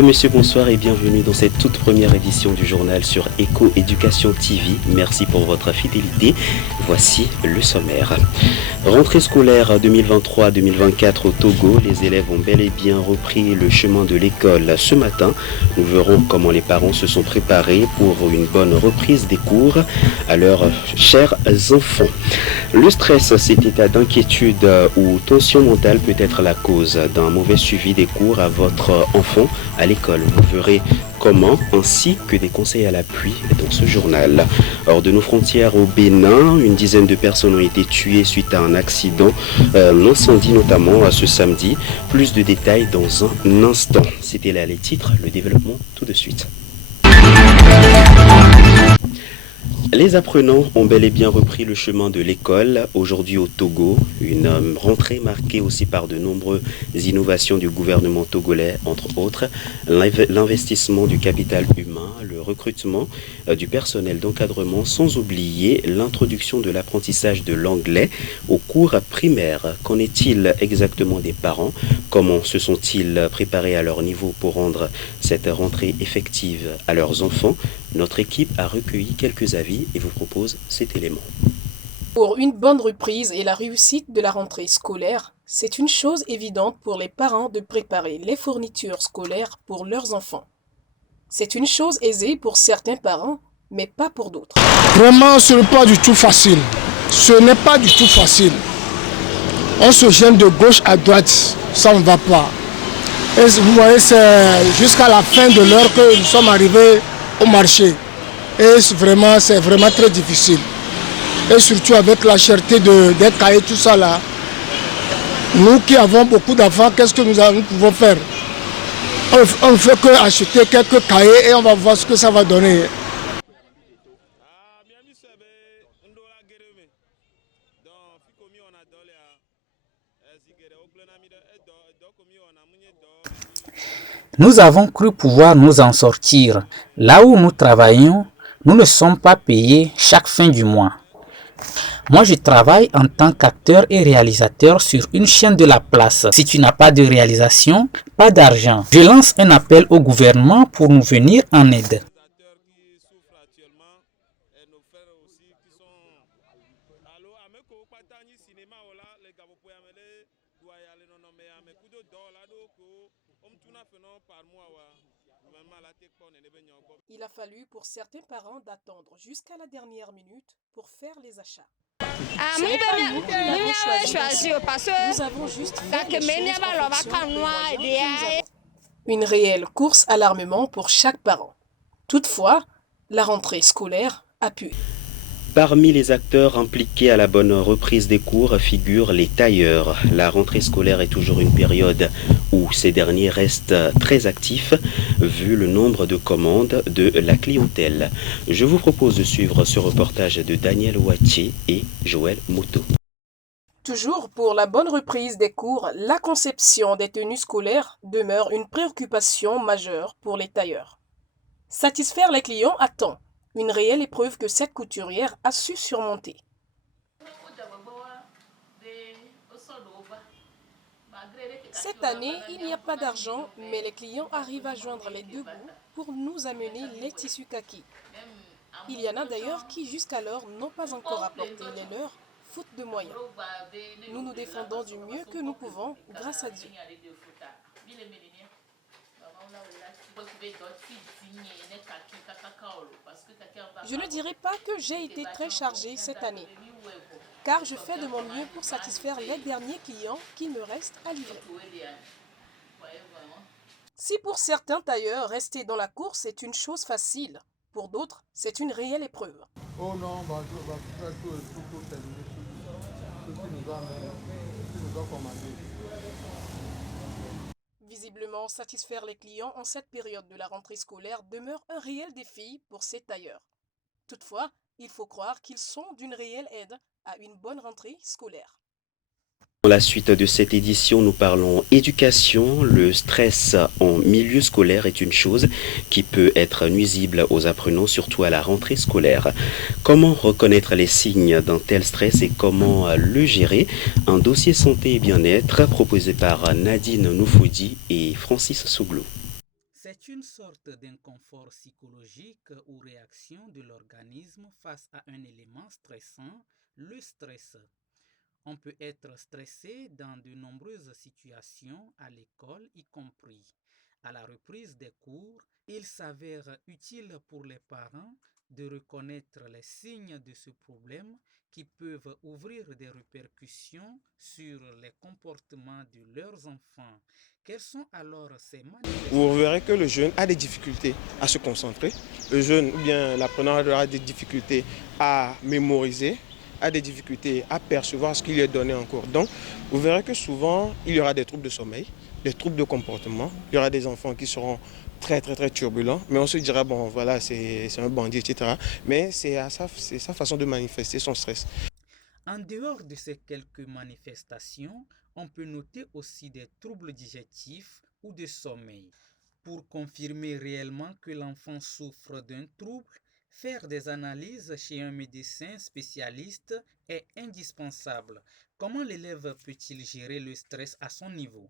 Mesdames, Messieurs, bonsoir et bienvenue dans cette toute première édition du journal sur Eco Éducation TV. Merci pour votre fidélité. Voici le sommaire. Rentrée scolaire 2023-2024 au Togo, les élèves ont bel et bien repris le chemin de l'école ce matin. Nous verrons comment les parents se sont préparés pour une bonne reprise des cours à leurs chers enfants. Le stress, cet état d'inquiétude ou tension mentale peut être la cause d'un mauvais suivi des cours à votre enfant à l'école. Vous verrez comment, ainsi que des conseils à l'appui dans ce journal. Hors de nos frontières au Bénin, une dizaine de personnes ont été tuées suite à un accident, un incendie notamment ce samedi. Plus de détails dans un instant. C'était là les titres, le développement tout de suite. Les apprenants ont bel et bien repris le chemin de l'école aujourd'hui au Togo, une rentrée marquée aussi par de nombreuses innovations du gouvernement togolais, entre autres, l'investissement du capital humain, le recrutement du personnel d'encadrement, sans oublier l'introduction de l'apprentissage de l'anglais aux cours primaires. Qu'en est-il exactement des parents? Comment se sont-ils préparés à leur niveau pour rendre cette rentrée effective à leurs enfants? Notre équipe a recueilli quelques avis et vous propose cet élément. Pour une bonne reprise et la réussite de la rentrée scolaire, c'est une chose évidente pour les parents de préparer les fournitures scolaires pour leurs enfants. C'est une chose aisée pour certains parents, mais pas pour d'autres. Vraiment, ce n'est pas du tout facile. Ce n'est pas du tout facile. On se gêne de gauche à droite, ça ne va pas. Et vous voyez, c'est jusqu'à la fin de l'heure que nous sommes arrivés au marché. Et c'est vraiment très difficile. Et surtout avec la cherté des cahiers, tout ça là. Nous qui avons beaucoup d'enfants, qu'est-ce que nous pouvons faire? On ne fait que acheter quelques cahiers et on va voir ce que ça va donner. Nous avons cru pouvoir nous en sortir. Là où nous travaillons, nous ne sommes pas payés chaque fin du mois. Moi, je travaille en tant qu'acteur et réalisateur sur une chaîne de la place. Si tu n'as pas de réalisation, pas d'argent. Je lance un appel au gouvernement pour nous venir en aide. Il a fallu pour certains parents d'attendre jusqu'à la dernière minute pour faire les achats. Ce n'est pas nous qui l'avons choisi. Nous avons juste fait les choses en fonction des moyens que nous avons. Une réelle course à l'armement pour chaque parent. Toutefois, la rentrée scolaire a pu. Parmi les acteurs impliqués à la bonne reprise des cours figurent les tailleurs. La rentrée scolaire est toujours une période où ces derniers restent très actifs vu le nombre de commandes de la clientèle. Je vous propose de suivre ce reportage de Daniel Ouatier et Joël Moto. Toujours pour la bonne reprise des cours, la conception des tenues scolaires demeure une préoccupation majeure pour les tailleurs. Satisfaire les clients à temps. Une réelle épreuve que cette couturière a su surmonter. Cette année, il n'y a pas d'argent, mais les clients arrivent à joindre les deux bouts pour nous amener les tissus kaki. Il y en a d'ailleurs qui jusqu'alors n'ont pas encore apporté les leurs, faute de moyens. Nous nous défendons du mieux que nous pouvons, grâce à Dieu. Je ne dirais pas que j'ai été très chargée cette année, car je fais de mon mieux pour satisfaire les derniers clients qu'il me reste à livrer. Si pour certains tailleurs, rester dans la course est une chose facile, pour d'autres, c'est une réelle épreuve. Visiblement, satisfaire les clients en cette période de la rentrée scolaire demeure un réel défi pour ces tailleurs. Toutefois, il faut croire qu'ils sont d'une réelle aide à une bonne rentrée scolaire. Dans la suite de cette édition, nous parlons éducation. Le stress en milieu scolaire est une chose qui peut être nuisible aux apprenants, surtout à la rentrée scolaire. Comment reconnaître les signes d'un tel stress et comment le gérer? Un dossier santé et bien-être proposé par Nadine Noufoudi et Francis Souglou. C'est une sorte d'inconfort psychologique ou réaction de l'organisme face à un élément stressant, le stress. On peut être stressé dans de nombreuses situations, à l'école y compris. À la reprise des cours, il s'avère utile pour les parents de reconnaître les signes de ce problème qui peuvent ouvrir des répercussions sur les comportements de leurs enfants. Quelles sont alors ces manifestations? Vous verrez que le jeune a des difficultés à se concentrer. Le jeune ou bien l'apprenant aura des difficultés à mémoriser, a des difficultés à percevoir ce qui lui est donné en cours. Donc, vous verrez que souvent, il y aura des troubles de sommeil, des troubles de comportement. Il y aura des enfants qui seront très turbulents, mais on se dira, bon, voilà, c'est un bandit, etc. Mais c'est sa façon de manifester son stress. En dehors de ces quelques manifestations, on peut noter aussi des troubles digestifs ou de sommeil. Pour confirmer réellement que l'enfant souffre d'un trouble, faire des analyses chez un médecin spécialiste est indispensable. Comment l'élève peut-il gérer le stress à son niveau?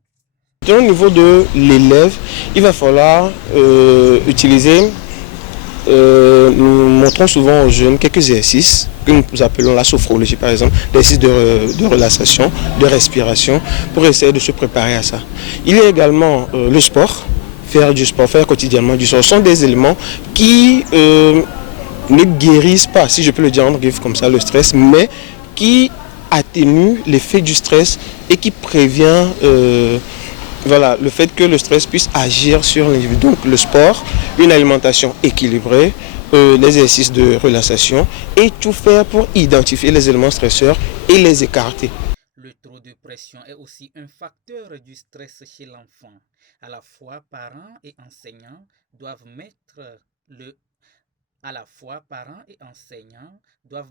Au niveau de l'élève, il va falloir utiliser, nous montrons souvent aux jeunes quelques exercices que nous appelons la sophrologie par exemple, des exercices de relaxation, de respiration, pour essayer de se préparer à ça. Il y a également le sport, faire du sport, faire quotidiennement du sport, ce sont des éléments qui ne guérissent pas, si je peux le dire en griffe comme ça, le stress, mais qui atténuent l'effet du stress et qui prévient le fait que le stress puisse agir sur l'individu. Donc le sport, une alimentation équilibrée, l'exercice de relaxation et tout faire pour identifier les éléments stresseurs et les écarter. Le trop de pression est aussi un facteur du stress chez l'enfant. À la fois, parents et enseignants doivent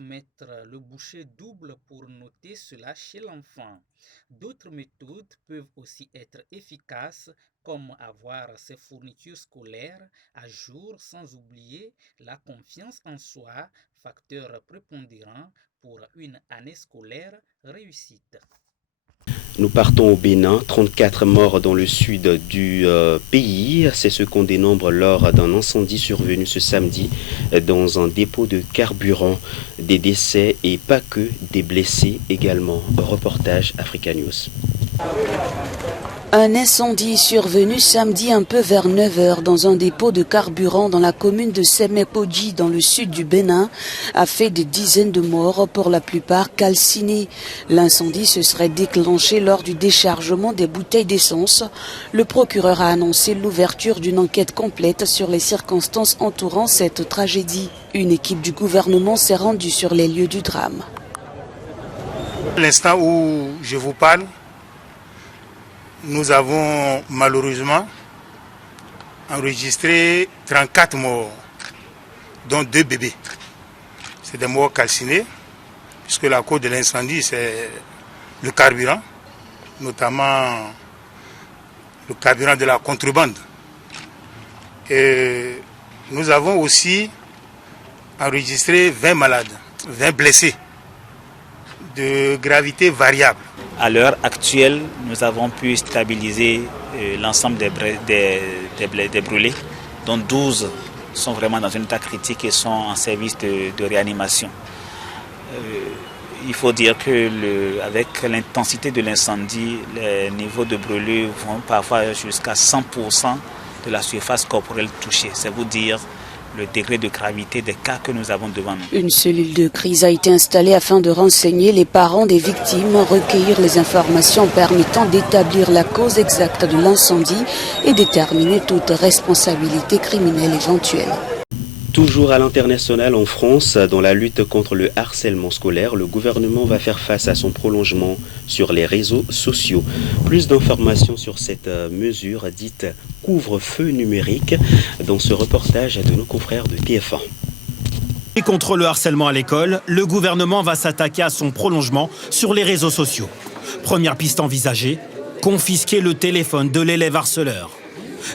mettre le bouchée double pour noter cela chez l'enfant. D'autres méthodes peuvent aussi être efficaces, comme avoir ses fournitures scolaires à jour, sans oublier la confiance en soi, facteur prépondérant pour une année scolaire réussite. Nous partons au Bénin, 34 morts dans le sud du pays. C'est ce qu'on dénombre lors d'un incendie survenu ce samedi dans un dépôt de carburant. Des décès et pas que des blessés également. Reportage Africa News. Un incendie survenu samedi un peu vers 9h dans un dépôt de carburant dans la commune de Semepoji dans le sud du Bénin a fait des dizaines de morts, pour la plupart calcinés. L'incendie se serait déclenché lors du déchargement des bouteilles d'essence. Le procureur a annoncé l'ouverture d'une enquête complète sur les circonstances entourant cette tragédie. Une équipe du gouvernement s'est rendue sur les lieux du drame. À l'instant où je vous parle, nous avons malheureusement enregistré 34 morts, dont 2 bébés. C'est des morts calcinés, puisque la cause de l'incendie, c'est le carburant, notamment le carburant de la contrebande. Et nous avons aussi enregistré 20 malades, 20 blessés de gravité variable. À l'heure actuelle, nous avons pu stabiliser l'ensemble des brûlés, dont 12 sont vraiment dans un état critique et sont en service de réanimation. Il faut dire que avec l'intensité de l'incendie, les niveaux de brûlures vont parfois jusqu'à 100% de la surface corporelle touchée. C'est vous dire le degré de gravité des cas que nous avons devant nous. Une cellule de crise a été installée afin de renseigner les parents des victimes, recueillir les informations permettant d'établir la cause exacte de l'incendie et déterminer toute responsabilité criminelle éventuelle. Toujours à l'international en France, dans la lutte contre le harcèlement scolaire, le gouvernement va faire face à son prolongement sur les réseaux sociaux. Plus d'informations sur cette mesure dite couvre-feu numérique dans ce reportage de nos confrères de TF1. Et contre le harcèlement à l'école, le gouvernement va s'attaquer à son prolongement sur les réseaux sociaux. Première piste envisagée, confisquer le téléphone de l'élève harceleur.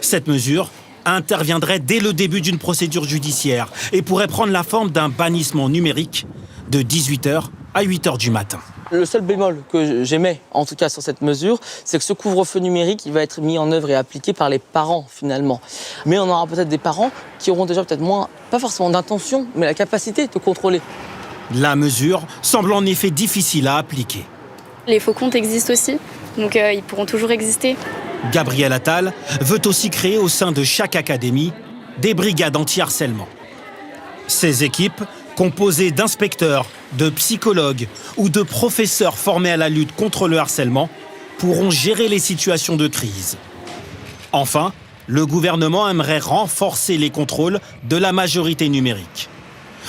Cette mesure interviendrait dès le début d'une procédure judiciaire et pourrait prendre la forme d'un bannissement numérique de 18h à 8h du matin. Le seul bémol que j'émets, en tout cas sur cette mesure, c'est que ce couvre-feu numérique, il va être mis en œuvre et appliqué par les parents finalement. Mais on aura peut-être des parents qui auront déjà peut-être moins, pas forcément d'intention, mais la capacité de contrôler. La mesure semble en effet difficile à appliquer. Les faux comptes existent aussi, donc ils pourront toujours exister. Gabriel Attal veut aussi créer au sein de chaque académie des brigades anti-harcèlement. Ces équipes, composées d'inspecteurs, de psychologues ou de professeurs formés à la lutte contre le harcèlement, pourront gérer les situations de crise. Enfin, le gouvernement aimerait renforcer les contrôles de la majorité numérique.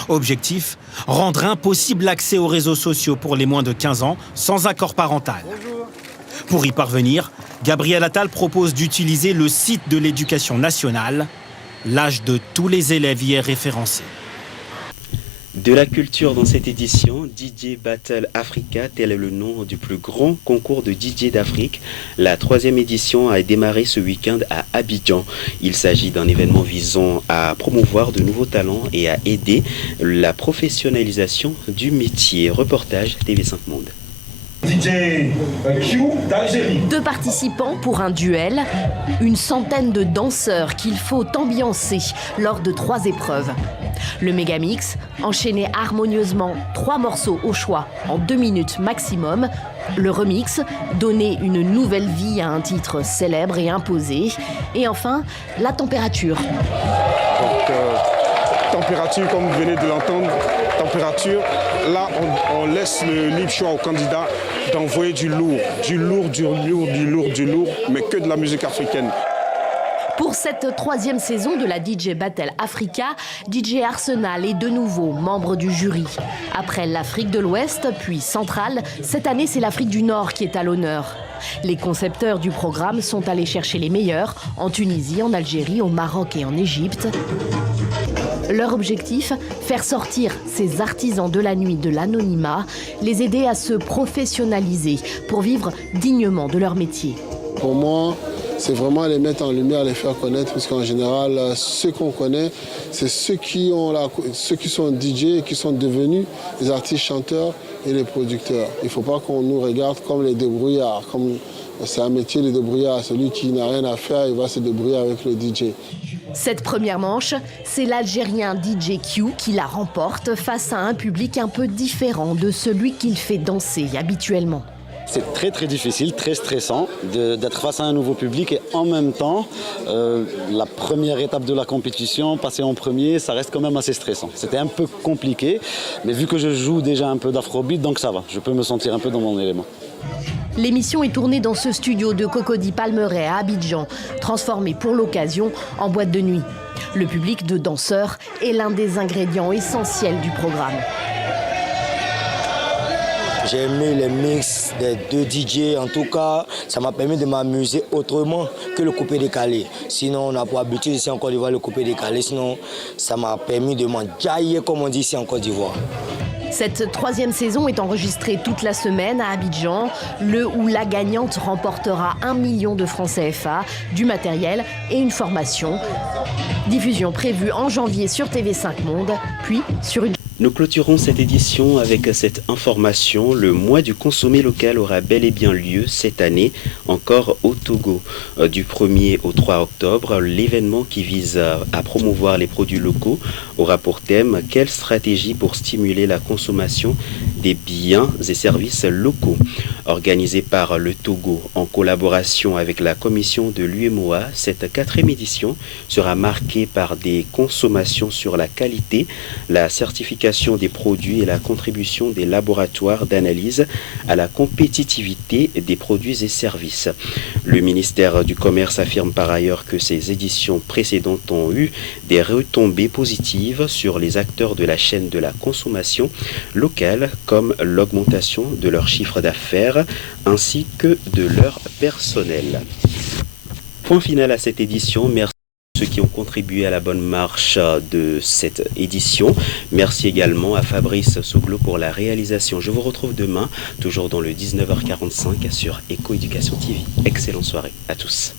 Objectif, rendre impossible l'accès aux réseaux sociaux pour les moins de 15 ans sans accord parental. Bonjour. Pour y parvenir, Gabriel Attal propose d'utiliser le site de l'Éducation nationale. L'âge de tous les élèves y est référencé. De la culture dans cette édition, DJ Battle Africa, tel est le nom du plus grand concours de DJ d'Afrique. La 3e édition a démarré ce week-end à Abidjan. Il s'agit d'un événement visant à promouvoir de nouveaux talents et à aider la professionnalisation du métier. Reportage TV5 Monde. DJ Q d'Algérie. 2 participants pour un duel, une centaine de danseurs qu'il faut ambiancer lors de 3 épreuves. Le Megamix, enchaîner harmonieusement 3 morceaux au choix en 2 minutes maximum. Le remix, donner une nouvelle vie à un titre célèbre et imposé. Et enfin, la température. Donc, température, comme vous venez de l'entendre, température, là on laisse le libre choix au candidat d'envoyer du lourd, mais que de la musique africaine. Pour cette 3e saison de la DJ Battle Africa, DJ Arsenal est de nouveau membre du jury. Après l'Afrique de l'Ouest, puis centrale, cette année c'est l'Afrique du Nord qui est à l'honneur. Les concepteurs du programme sont allés chercher les meilleurs en Tunisie, en Algérie, au Maroc et en Égypte. Leur objectif, faire sortir ces artisans de la nuit de l'anonymat, les aider à se professionnaliser pour vivre dignement de leur métier. Pour moi, c'est vraiment les mettre en lumière, les faire connaître, parce qu'en général, ceux qu'on connaît, c'est ceux qui sont DJ et qui sont devenus des artistes chanteurs et les producteurs. Il ne faut pas qu'on nous regarde comme les débrouillards. C'est un métier, les débrouillards. Celui qui n'a rien à faire, il va se débrouiller avec le DJ. Cette première manche, c'est l'Algérien DJ Q qui la remporte face à un public un peu différent de celui qu'il fait danser habituellement. C'est très très difficile, très stressant d'être face à un nouveau public et en même temps, la première étape de la compétition, passer en premier, ça reste quand même assez stressant. C'était un peu compliqué, mais vu que je joue déjà un peu d'afrobeat, donc ça va, je peux me sentir un peu dans mon élément. L'émission est tournée dans ce studio de Cocody Palmeraie à Abidjan, transformé pour l'occasion en boîte de nuit. Le public de danseurs est l'un des ingrédients essentiels du programme. J'ai aimé les mix des 2 DJ, en tout cas, ça m'a permis de m'amuser autrement que le coupé-décalé. Sinon, on n'a pas habitué ici en Côte d'Ivoire le coupé-décalé, sinon ça m'a permis de m'enjailler, comme on dit ici en Côte d'Ivoire. Cette 3e saison est enregistrée toute la semaine à Abidjan, où la gagnante remportera 1 million de francs CFA, du matériel et une formation. Diffusion prévue en janvier sur TV5 Monde, puis sur une... Nous clôturons cette édition avec cette information. Le mois du consommé local aura bel et bien lieu cette année, encore au Togo. Du 1er au 3 octobre, l'événement qui vise à promouvoir les produits locaux aura pour thème « Quelle stratégie pour stimuler la consommation des biens et services locaux ?» Organisé par le Togo en collaboration avec la commission de l'UEMOA, cette 4e édition sera marquée par des consommations sur la qualité, la certification des produits et la contribution des laboratoires d'analyse à la compétitivité des produits et services. Le ministère du Commerce affirme par ailleurs que ces éditions précédentes ont eu des retombées positives sur les acteurs de la chaîne de la consommation locale, comme l'augmentation de leur chiffre d'affaires ainsi que de leur personnel. Point final à cette édition. Merci à ceux qui ont contribué à la bonne marche de cette édition. Merci également à Fabrice Souglo pour la réalisation. Je vous retrouve demain, toujours dans le 19h45 sur Éco Éducation TV. Excellente soirée à tous.